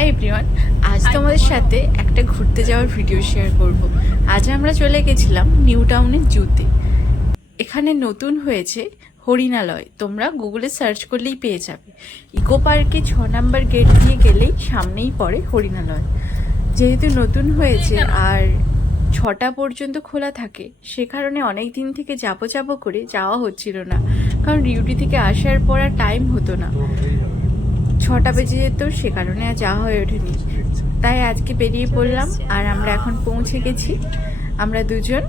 Hi everyone, আজ তোমাদের সাথে একটা ঘুরতে যাওয়ার ভিডিও শেয়ার করব। আজ আমরা চলে গেছিলাম নিউ টাউনের জুতে। এখানে নতুন হয়েছে হরিণালয়, তোমরা গুগলে সার্চ করলেই পেয়ে যাবে। ইকো পার্কে 6 নম্বর গেট দিয়ে গেলেই সামনেই পড়ে হরিণালয়। যেহেতু নতুন হয়েছে আর 6টা পর্যন্ত খোলা থাকে, সে কারণে অনেক দিন থেকে যাবো যাবো করে যাওয়া হচ্ছিল না, কারণ ডিউটি থেকে আসার পর আর টাইম হতো না, 6টা বেজে যেত, সে কারণে আর যাওয়া হয়ে ওঠেনি। তাই আজকে বেরিয়ে পড়লাম আর আমরা এখন পৌঁছে গেছি। আমরা দুজন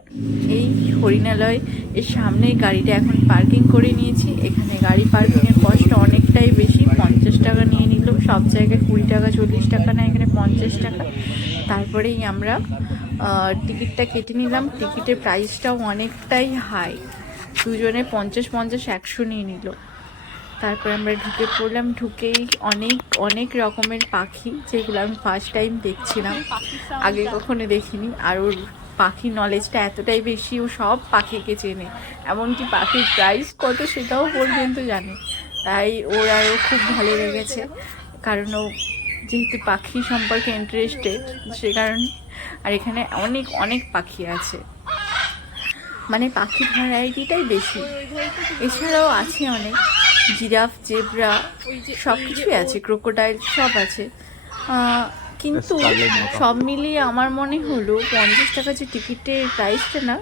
এই হরিণালয় এর সামনে গাড়িটা এখন পার্কিং করে নিয়েছি। এখানে গাড়ি পার্কিংয়ের কষ্ট অনেকটাই বেশি, 50 টাকা নিয়ে নিল। সব জায়গায় 20 টাকা 40 টাকা না, এখানে 50 টাকা। তারপরেই আমরা টিকিটটা কেটে নিলাম। টিকিটের প্রাইসটাও অনেকটাই হাই, দুজনে 50 50 100 নিয়ে নিল। তারপরে আমরা ঢুকে পড়লাম। ঢুকেই অনেক অনেক রকমের পাখি, যেগুলো আমি ফার্স্ট টাইম দেখছিলাম, আগে কখনো দেখিনি। আর ওর পাখির নলেজটা এতটাই বেশি, ও সব পাখিকে চেনে, এমনকি পাখির প্রাইস কত সেটাও পর্যন্ত জানে। তাই ওর আরও খুব ভালো লেগেছে, কারণ ও যেহেতু পাখি সম্পর্কে ইন্টারেস্টেড, সে কারণে। আর এখানে অনেক অনেক পাখি আছে, মানে পাখির ভ্যারাইটিটাই বেশি। এছাড়াও আছে অনেক জিরাফ, জেব্রা, সব কিছুই আছে, ক্রোকোডাইল সব আছে। কিন্তু সব মিলিয়ে আমার মনে হলো 50 টাকা যে টিকিটের প্রাইসটা না,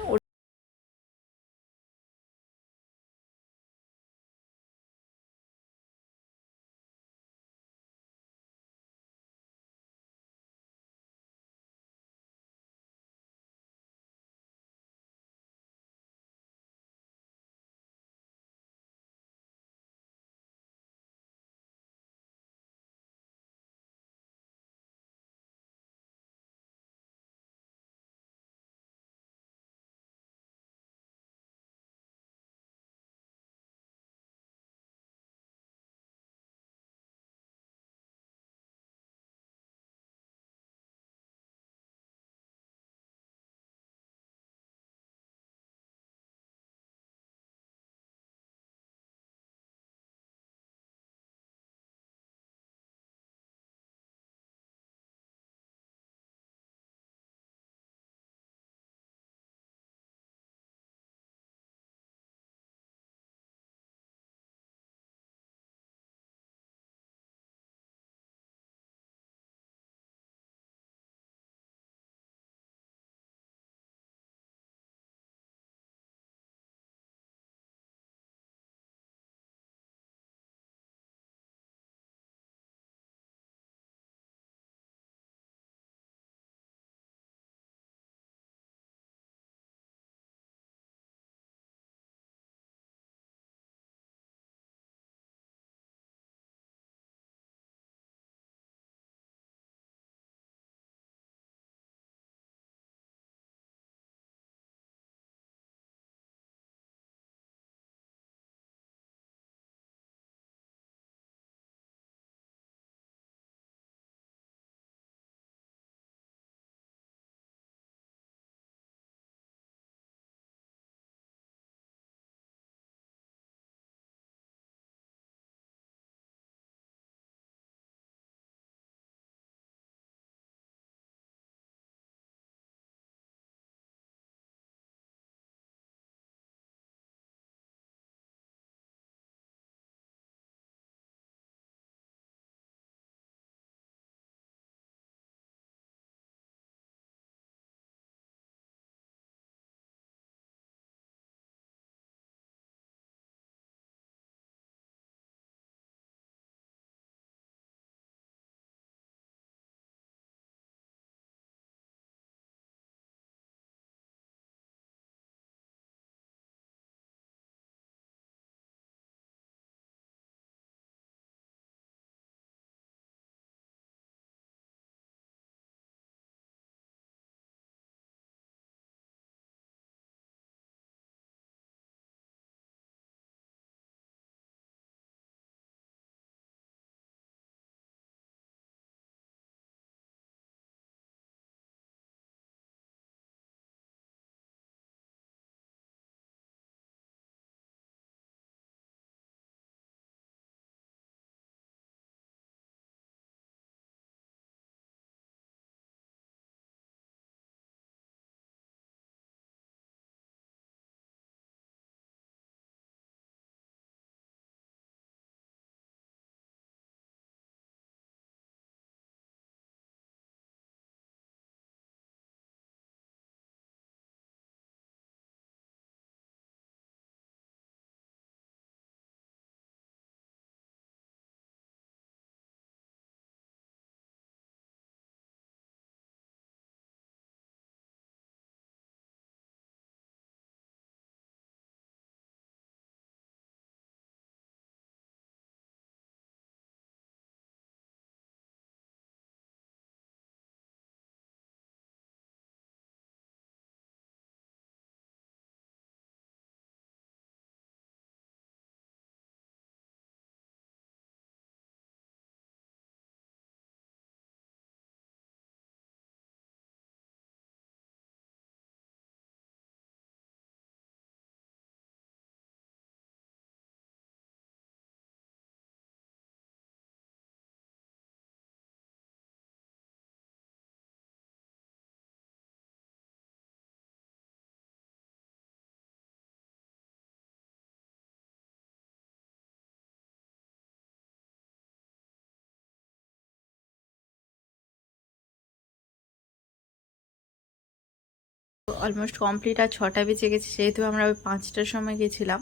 অলমোস্ট কমপ্লিট। আর 6টা বেজে গেছে, যেহেতু আমরা ওই 5টার সময় গেছিলাম।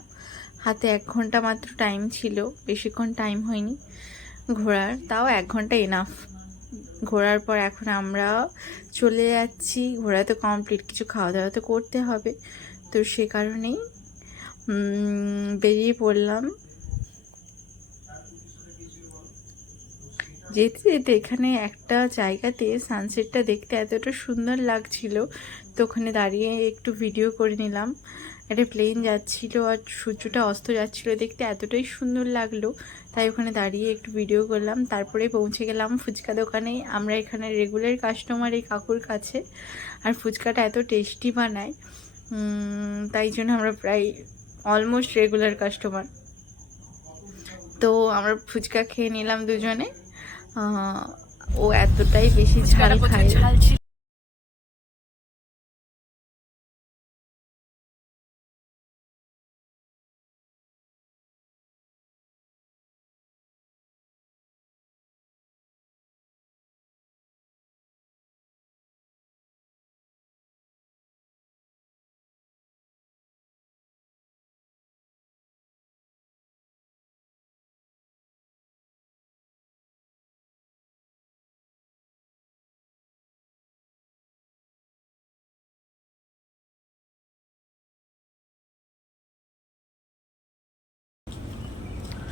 হাতে 1 ঘন্টা মাত্র টাইম ছিল, বেশিক্ষণ টাইম হয়নি ঘোরার, তাও 1 ঘন্টা এনাফ। ঘোরার পর এখন আমরা চলে যাচ্ছি, ঘোরা তো কমপ্লিট, কিছু খাওয়া দাওয়া তো করতে হবে, তো সে কারণেই বেরিয়ে পড়লাম। যেতে যেতে এখানে একটা জায়গাতে সানসেটটা দেখতে এতটা সুন্দর লাগছিল, তো ওখানে দাঁড়িয়ে একটু ভিডিও করে নিলাম। একটা প্লেন যাচ্ছিল আর সূর্যটা অস্ত যাচ্ছিল, দেখতে এতটাই সুন্দর লাগলো, তাই ওখানে দাঁড়িয়ে একটু ভিডিও করলাম। তারপরে পৌঁছে গেলাম ফুচকা দোকানে। আমরা এখানে রেগুলার কাস্টমার এই কাকুর কাছে, আর ফুচকাটা এত টেস্টি বানায়, তাই জন্য আমরা প্রায় অলমোস্ট রেগুলার কাস্টমার। তো আমরা ফুচকা খেয়ে নিলাম দুজনে। ও এতটাই বেশি ঝাল খায়।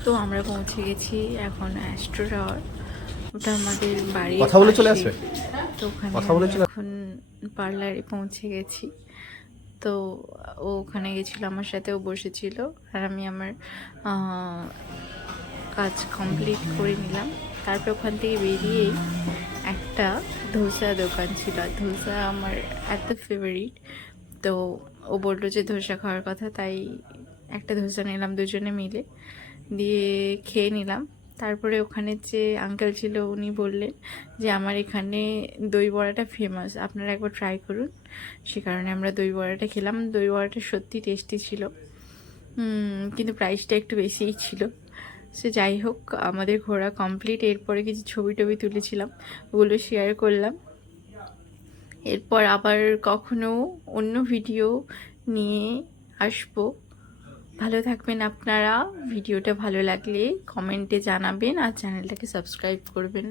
তো আমরা পৌঁছে গেছি এখন অ্যাস্ট্রো টাওয়ার, ওটা আমাদের বাড়ির কথা বলে চলে আসবে। তো ওখানে এখন পার্লারে পৌঁছে গেছি। তো ও ওখানে গেছিলো আমার সাথে, ও বসেছিল, আর আমি আমার কাজ কমপ্লিট করে নিলাম। তারপর ওখান থেকে বেরিয়েই একটা ধোসা দোকান ছিল, আর ধোসা আমার এত ফেভারিট, তো ও বললো যে ধোসা খাওয়ার কথা, তাই একটা ধোসা নিলাম দুজনে মিলে, দিয়ে খেয়ে নিলাম। তারপরে ওখানে যে আঙ্কেল ছিল উনি বললেন যে আমার এখানে দই বড়াটা ফেমাস, আপনারা একবার ট্রাই করুন। সে কারণে আমরা দই বড়াটা খেলাম। দই বড়াটা সত্যি টেস্টি ছিল, কিন্তু প্রাইসটা একটু বেশিই ছিল। সে যাই হোক, আমাদের ঘোরা কমপ্লিট। এরপরে কিছু ছবি টবি তুলেছিলাম, ওগুলো শেয়ার করলাম। এরপর আবার কখনো অন্য ভিডিও নিয়ে আসবো। ভালো থাকবেন আপনারা। ভিডিওটা ভালো লাগলে কমেন্টে জানাবেন, আর চ্যানেলটাকে সাবস্ক্রাইব করবেন।